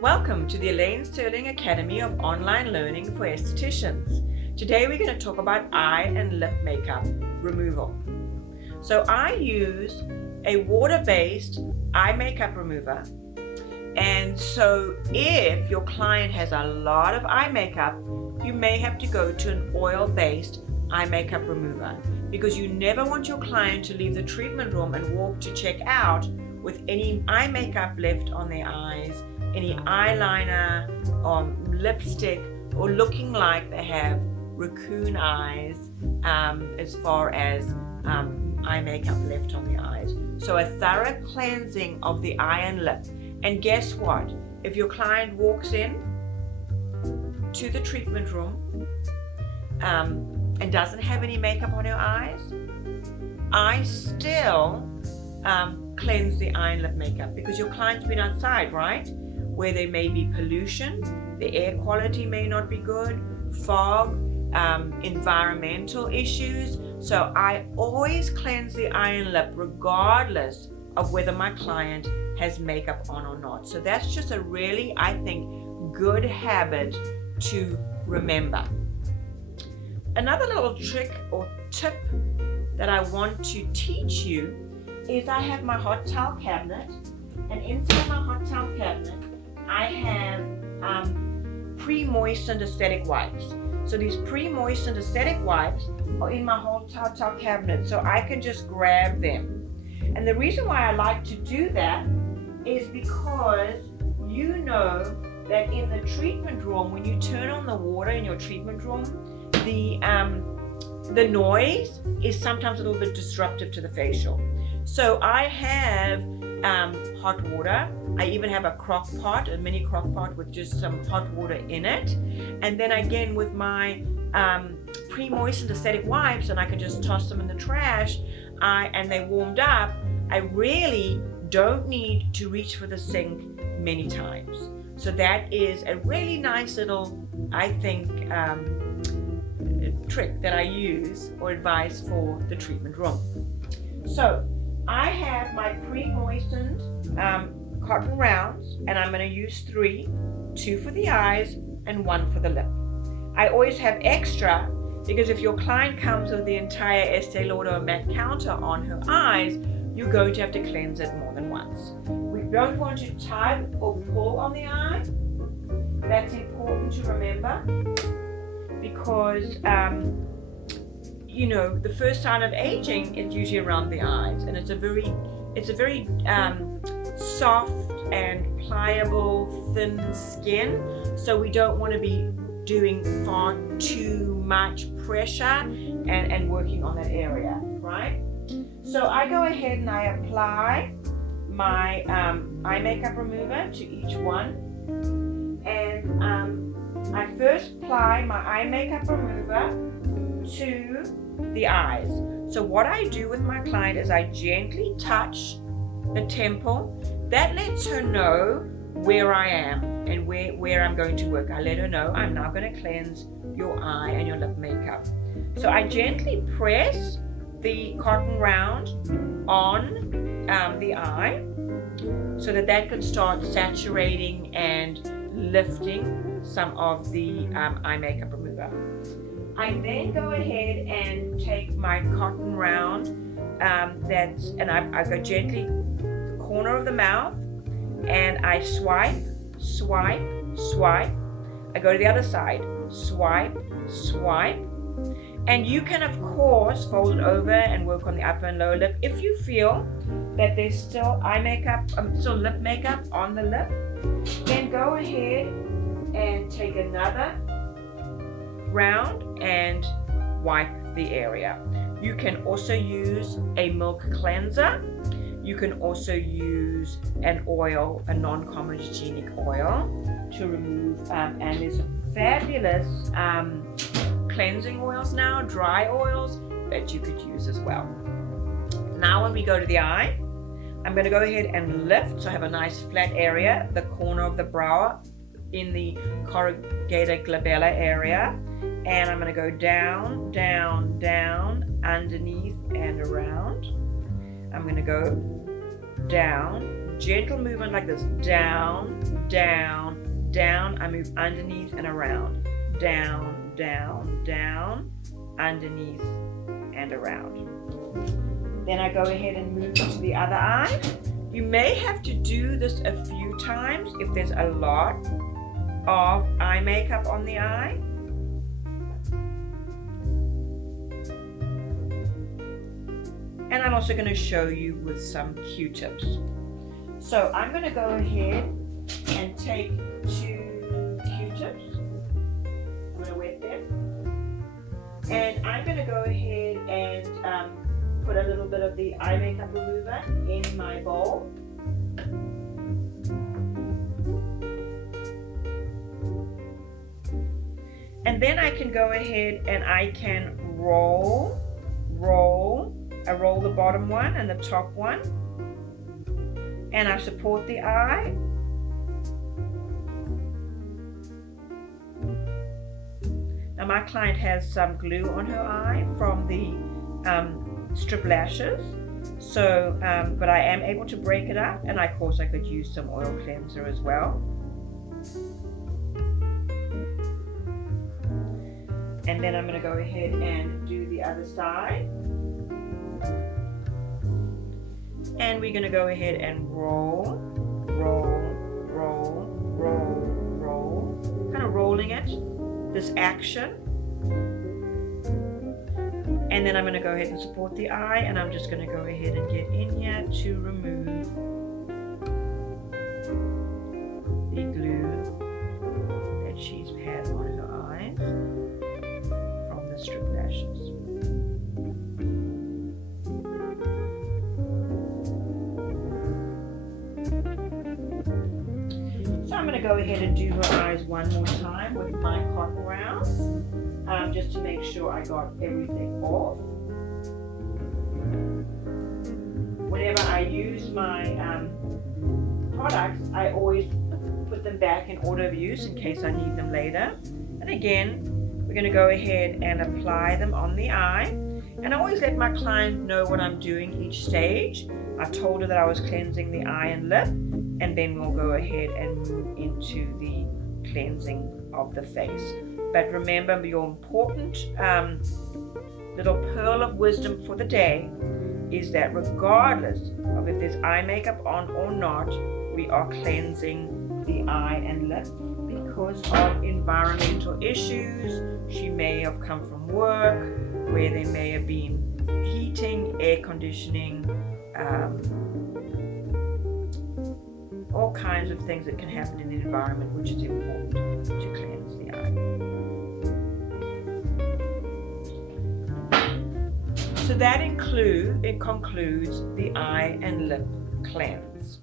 Welcome to the Elaine Academy of Online Learning for Estheticians. Today we're going to talk about eye and lip makeup removal. So I use a water-based eye makeup remover. And so if your client has a lot of eye makeup, you may have to go to an oil-based eye makeup remover because you never want your client to leave the treatment room and walk to check out with any eye makeup left on their eyes, any eyeliner or lipstick, or looking like they have raccoon eyes as far as eye makeup left on the eyes. So a thorough cleansing of the eye and lip. And guess what? If your client walks in to the treatment room and doesn't have any makeup on her eyes, I still cleanse the eye and lip makeup because your client's been outside, right? Where there may be pollution, the air quality may not be good, fog, environmental issues. So I always cleanse the eye and lip regardless of whether my client has makeup on or not. So that's just a really, I think, good habit to remember. Another little trick or tip that I want to teach you is I have my hot towel cabinet, and inside my hot towel cabinet I have pre-moistened aesthetic wipes. So these pre-moistened aesthetic wipes are in my hot towel cabinet, so I can just grab them. And the reason why I like to do that is because you know that in the treatment room, when you turn on the water in your treatment room, the noise is sometimes a little bit disruptive to the facial. So I have hot water. I even have a crock pot, a mini crock pot with just some hot water in it. And then again with my pre-moistened aesthetic wipes, and I can just toss them in the trash, and they warmed up, I really don't need to reach for the sink many times. So that is a really nice little, I think, trick that I use or advice for the treatment room. So I have my pre-moistened cotton rounds, and I'm going to use 3, 2 for the eyes and 1 for the lip. I always have extra because if your client comes with the entire Estee Lauder matte counter on her eyes, you're going to have to cleanse it more than once. We don't want to tug or pull on the eye. That's important to remember because the first sign of aging is usually around the eyes, and it's a very soft and pliable, thin skin. So we don't want to be doing far too much pressure and working on that area, right? So I go ahead and I apply my eye makeup remover to each one, and I first apply my eye makeup remover to the eyes. So what I do with my client is I gently touch the temple. That lets her know where I am and where I'm going to work. I let her know I'm now going to cleanse your eye and your lip makeup. So I gently press the cotton round on the eye so that can start saturating and lifting some of the eye makeup remover. I then go ahead and take my cotton round and I go gently the corner of the mouth, and I swipe, swipe, swipe. I go to the other side, swipe, swipe. And you can, of course, fold it over and work on the upper and lower lip. If you feel that there's still still lip makeup on the lip, then go ahead and take another round and wipe the area. You can also use a milk cleanser. You can also use an oil, a non-comedogenic oil, to remove, and there's fabulous cleansing oils now, dry oils, that you could use as well. Now when we go to the eye, I'm going to go ahead and lift, so I have a nice flat area, the corner of the brow in the corrugated glabella area, and I'm going to go down, down, down, underneath and around. I'm going to go down, gentle movement like this. Down, down, down. I move underneath and around. Down, down, down, underneath and around. Then I go ahead and move to the other eye. You may have to do this a few times if there's a lot of eye makeup on the eye. And I'm also going to show you with some Q-tips. So I'm going to go ahead and take 2 Q-tips. I'm going to wet them. And I'm going to go ahead and put a little bit of the eye makeup remover in my bowl. And then I can go ahead and I can roll. I roll the bottom one and the top one. And I support the eye. Now my client has some glue on her eye from the strip lashes. So, but I am able to break it up, and of course I could use some oil cleanser as well. And then I'm going to go ahead and do the other side. And we're going to go ahead and roll, kind of rolling it, this action. And then I'm going to go ahead and support the eye, and I'm just going to go ahead and get in here to remove the glue that she's had on her eyes from the strip lashes. So I'm going to go ahead and do her eyes one more time with my cotton rounds. Just to make sure I got everything off. Whenever I use my products, I always put them back in order of use in case I need them later. And again, we're going to go ahead and apply them on the eye. And I always let my client know what I'm doing each stage. I told her that I was cleansing the eye and lip, and then we'll go ahead and move into the cleansing of the face. But remember, your important little pearl of wisdom for the day is that regardless of if there's eye makeup on or not, we are cleansing the eye and lip because of environmental issues. She may have come from work where there may have been heating, air conditioning, all kinds of things that can happen in the environment, which is important to cleanse the eye. So that concludes the eye and lip cleanse.